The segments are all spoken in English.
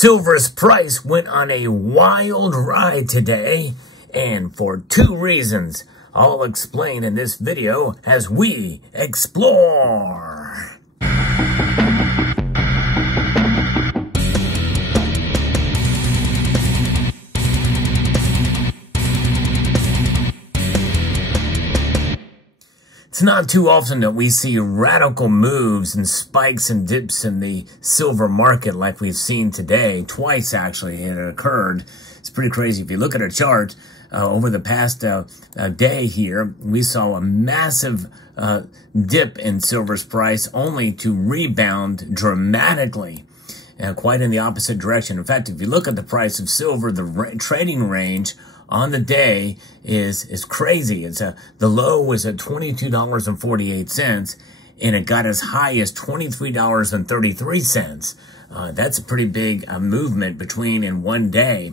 Silver's price went on a wild ride today, and for two reasons. I'll explain in this video as we explore. It's not too often that we see radical moves and spikes and dips in the silver market like we've seen today. Twice, actually, it occurred. It's pretty crazy. If you look at a chart over the past day here, we saw a massive dip in silver's price only to rebound dramatically, quite in the opposite direction. In fact, if you look at the price of silver, the trading range on the day is crazy. It's the low was at $22.48, and it got as high as $23.33. That's a pretty big movement between in one day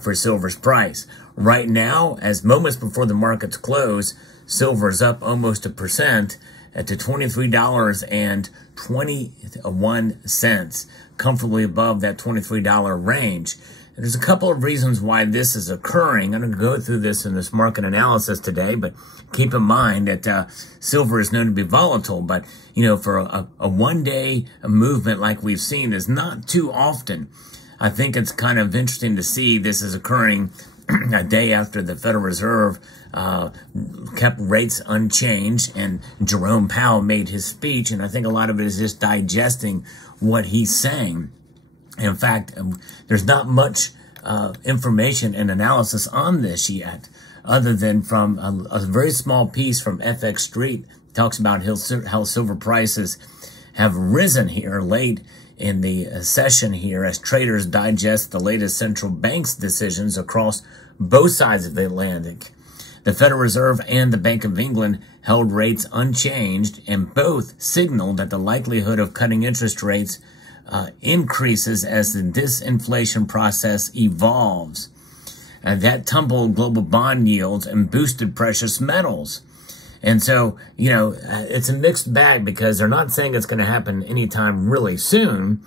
for silver's price. Right now, as moments before the markets close, silver's up almost 1% to $23.21, comfortably above that $23 range. There's a couple of reasons why this is occurring. I'm going to go through this in this market analysis today, but keep in mind that silver is known to be volatile. But, you know, for a one-day movement like we've seen is not too often. I think it's kind of interesting to see this is occurring a day after the Federal Reserve kept rates unchanged and Jerome Powell made his speech. And I think a lot of it is just digesting what he's saying. In fact, there's not much information and analysis on this yet, other than from a very small piece from FX Street. It talks about how silver prices have risen here late in the session here as traders digest the latest central bank's decisions across both sides of the Atlantic. The Federal Reserve and the Bank of England held rates unchanged, and both signaled that the likelihood of cutting interest rates increases as the disinflation process evolves. That tumbled global bond yields and boosted precious metals. And so, you know, it's a mixed bag because they're not saying it's going to happen anytime really soon.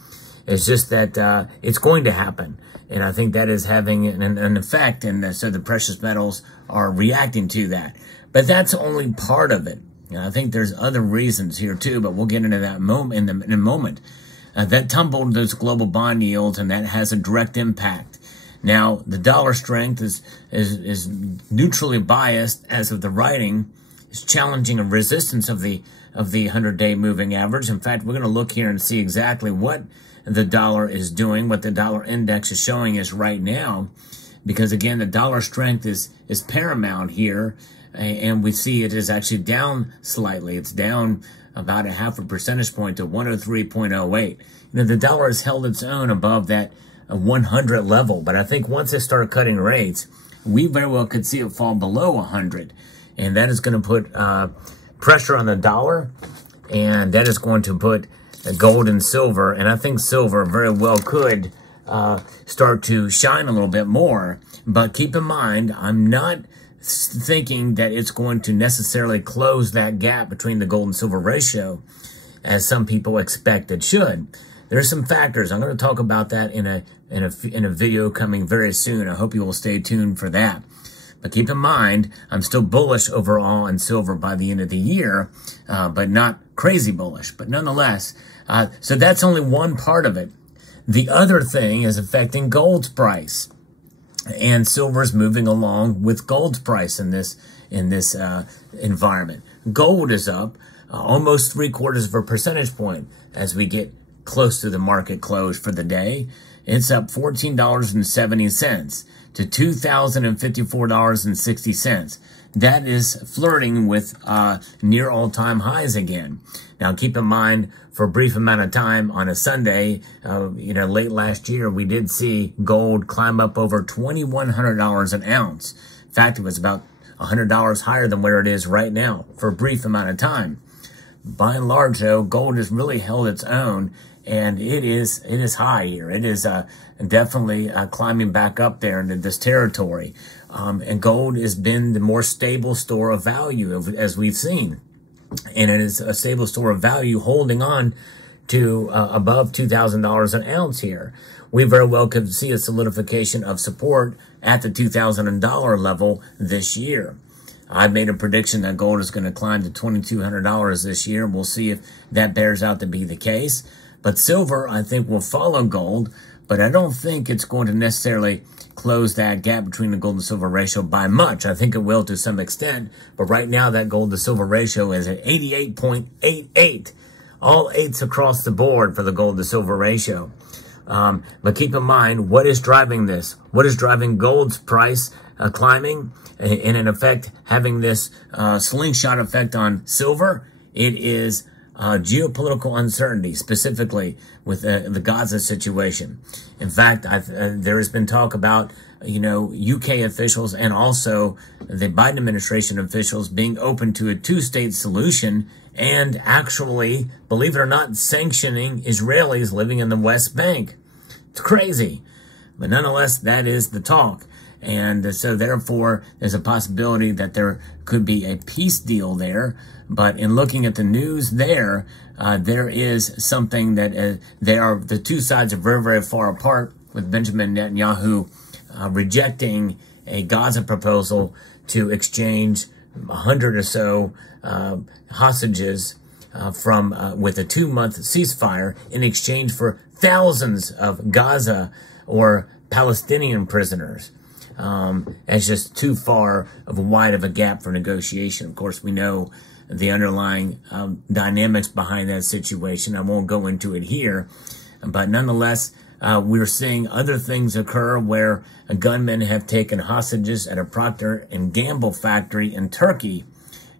It's just that it's going to happen. And I think that is having an effect. And so the precious metals are reacting to that. But that's only part of it. And I think there's other reasons here too, but we'll get into that in a moment. That tumbled those global bond yields, and that has a direct impact. Now, the dollar strength is neutrally biased as of the writing. It's challenging a resistance of the 100-day moving average. In fact, we're going to look here and see exactly what the dollar is doing, what the dollar index is showing us right now, because again, the dollar strength is paramount here, and we see it is actually down slightly. It's down about 0.5 percentage point to 103.08. You know, the dollar has held its own above that 100 level, but I think once they start cutting rates, we very well could see it fall below 100, and that is going to put pressure on the dollar, and that is going to put gold and silver, and I think silver very well could start to shine a little bit more. But keep in mind, I'm not thinking that it's going to necessarily close that gap between the gold and silver ratio as some people expect it should. There's some factors. I'm going to talk about that in a video coming very soon. I hope you will stay tuned for that. But keep in mind, I'm still bullish overall on silver by the end of the year, but not crazy bullish. But nonetheless, so that's only one part of it. The other thing is affecting gold's price. And silver's moving along with gold's price in this environment. Gold is up almost 0.75 percentage point as we get close to the market close for the day. It's up $14.70 to $2,054.60. That is flirting with near all-time highs again. Now, keep in mind, for a brief amount of time on a Sunday, you know, late last year, we did see gold climb up over $2,100 an ounce. In fact, it was about $100 higher than where it is right now for a brief amount of time. By and large, though, gold has really held its own, and it is high here. It is definitely climbing back up there into this territory. And gold has been the more stable store of value, as we've seen. And it is a stable store of value holding on to above $2,000 an ounce here. we very well could see a solidification of support at the $2,000 level this year. I've made a prediction that gold is going to climb to $2,200 this year. We'll see if that bears out to be the case. But silver, I think, will follow gold, but I don't think it's going to necessarily close that gap between the gold to silver ratio by much. I think it will to some extent, but right now that gold to silver ratio is at 88.88. All eights across the board for the gold to silver ratio. But keep in mind, what is driving this? What is driving gold's price climbing and in effect having this slingshot effect on silver? It is geopolitical uncertainty, specifically with the Gaza situation. In fact, there has been talk about, UK officials and also the Biden administration officials being open to a two-state solution and actually, believe it or not, sanctioning Israelis living in the West Bank. It's crazy. But nonetheless, that is the talk. And so therefore, there's a possibility that there could be a peace deal there. But in looking at the news there, there is something that the two sides are very, very far apart, with Benjamin Netanyahu rejecting a Gaza proposal to exchange 100 or so hostages with a 2-month ceasefire in exchange for thousands of Gaza or Palestinian prisoners. It's just too far of a wide of a gap for negotiation. Of course, we know the underlying dynamics behind that situation. I won't go into it here, but nonetheless, we're seeing other things occur where gunmen have taken hostages at a Procter & Gamble factory in Turkey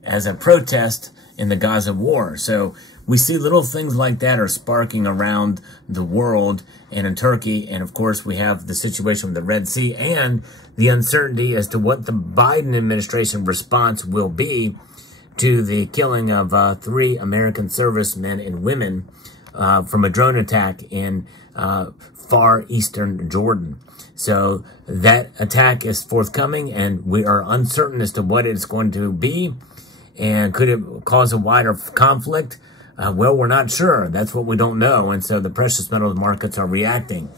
as a protest in the Gaza war. So we see little things like that are sparking around the world and in Turkey. And of course, we have the situation with the Red Sea and the uncertainty as to what the Biden administration response will be to the killing of 3 American servicemen and women from a drone attack in far eastern Jordan. So that attack is forthcoming, and we are uncertain as to what it's going to be. And could it cause a wider conflict? Well, we're not sure. That's what we don't know. And so the precious metals markets are reacting.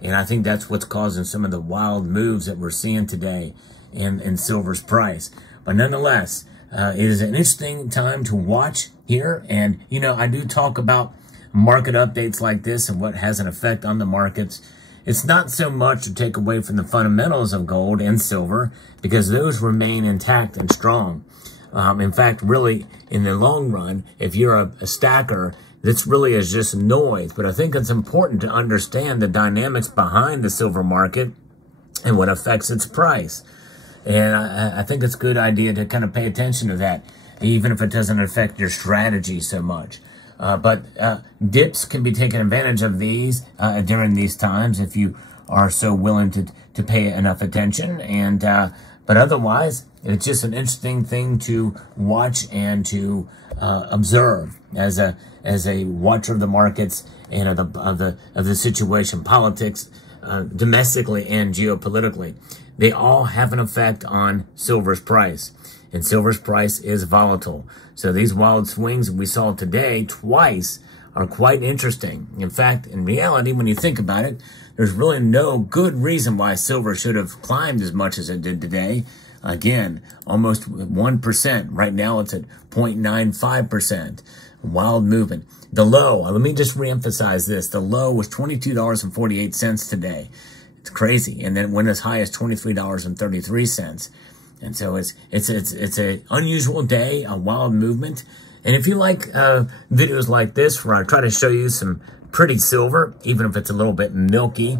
And I think that's what's causing some of the wild moves that we're seeing today in silver's price. But nonetheless, it is an interesting time to watch here. And, I do talk about market updates like this and what has an effect on the markets. It's not so much to take away from the fundamentals of gold and silver, because those remain intact and strong. In fact, really, in the long run, if you're a stacker, this really is just noise. But I think it's important to understand the dynamics behind the silver market and what affects its price. And I think it's a good idea to kind of pay attention to that, even if it doesn't affect your strategy so much. But dips can be taken advantage of these during these times if you are so willing to pay enough attention. And but otherwise, it's just an interesting thing to watch and to observe as a watcher of the markets and of the situation, politics, domestically and geopolitically. They all have an effect on silver's price, and silver's price is volatile. So these wild swings we saw today twice are quite interesting. In fact, in reality, when you think about it, there's really no good reason why silver should have climbed as much as it did today. Again, almost 1%. Right now, it's at 0.95%. Wild movement. The low, let me just reemphasize this. The low was $22.48 today. It's crazy. And then it went as high as $23.33. And so it's an unusual day, a wild movement. And if you like videos like this where I try to show you some pretty silver, even if it's a little bit milky.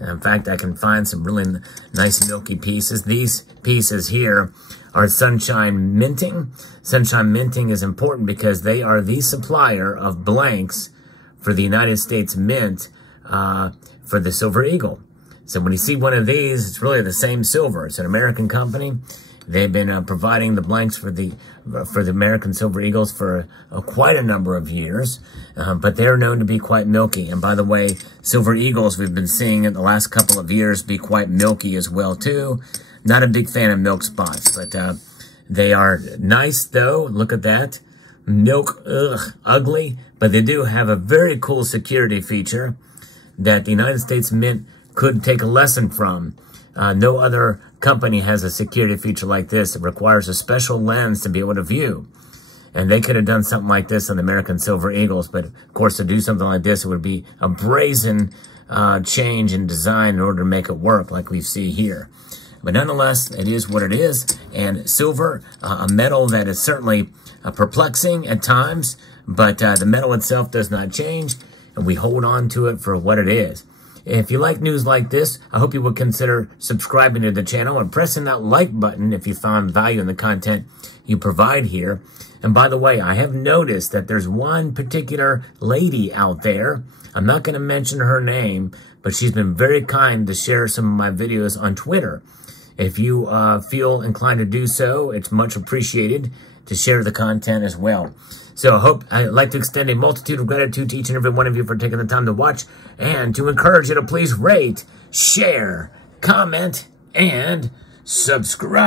In fact, I can find some really nice milky pieces. These pieces here are Sunshine Minting. Sunshine Minting is important because they are the supplier of blanks for the United States Mint for the Silver Eagle. So when you see one of these, it's really the same silver. It's an American company. They've been providing the blanks for the American Silver Eagles for quite a number of years, but they're known to be quite milky. And by the way, Silver Eagles we've been seeing in the last couple of years be quite milky as well too. Not a big fan of milk spots, but they are nice though. Look at that. Milk, ugly, but they do have a very cool security feature. that the United States Mint could take a lesson from. No other company has a security feature like this. It requires a special lens to be able to view. And they could have done something like this on the American Silver Eagles. But, of course, to do something like this, it would be a brazen change in design in order to make it work like we see here. But nonetheless, it is what it is. And silver, a metal that is certainly perplexing at times, but the metal itself does not change, and we hold on to it for what it is. If you like news like this, I hope you would consider subscribing to the channel and pressing that like button if you found value in the content you provide here. And by the way, I have noticed that there's one particular lady out there. I'm not going to mention her name, but she's been very kind to share some of my videos on Twitter. If you feel inclined to do so, it's much appreciated to share the content as well. So I'd like to extend a multitude of gratitude to each and every one of you for taking the time to watch, and to encourage you to please rate, share, comment, and subscribe.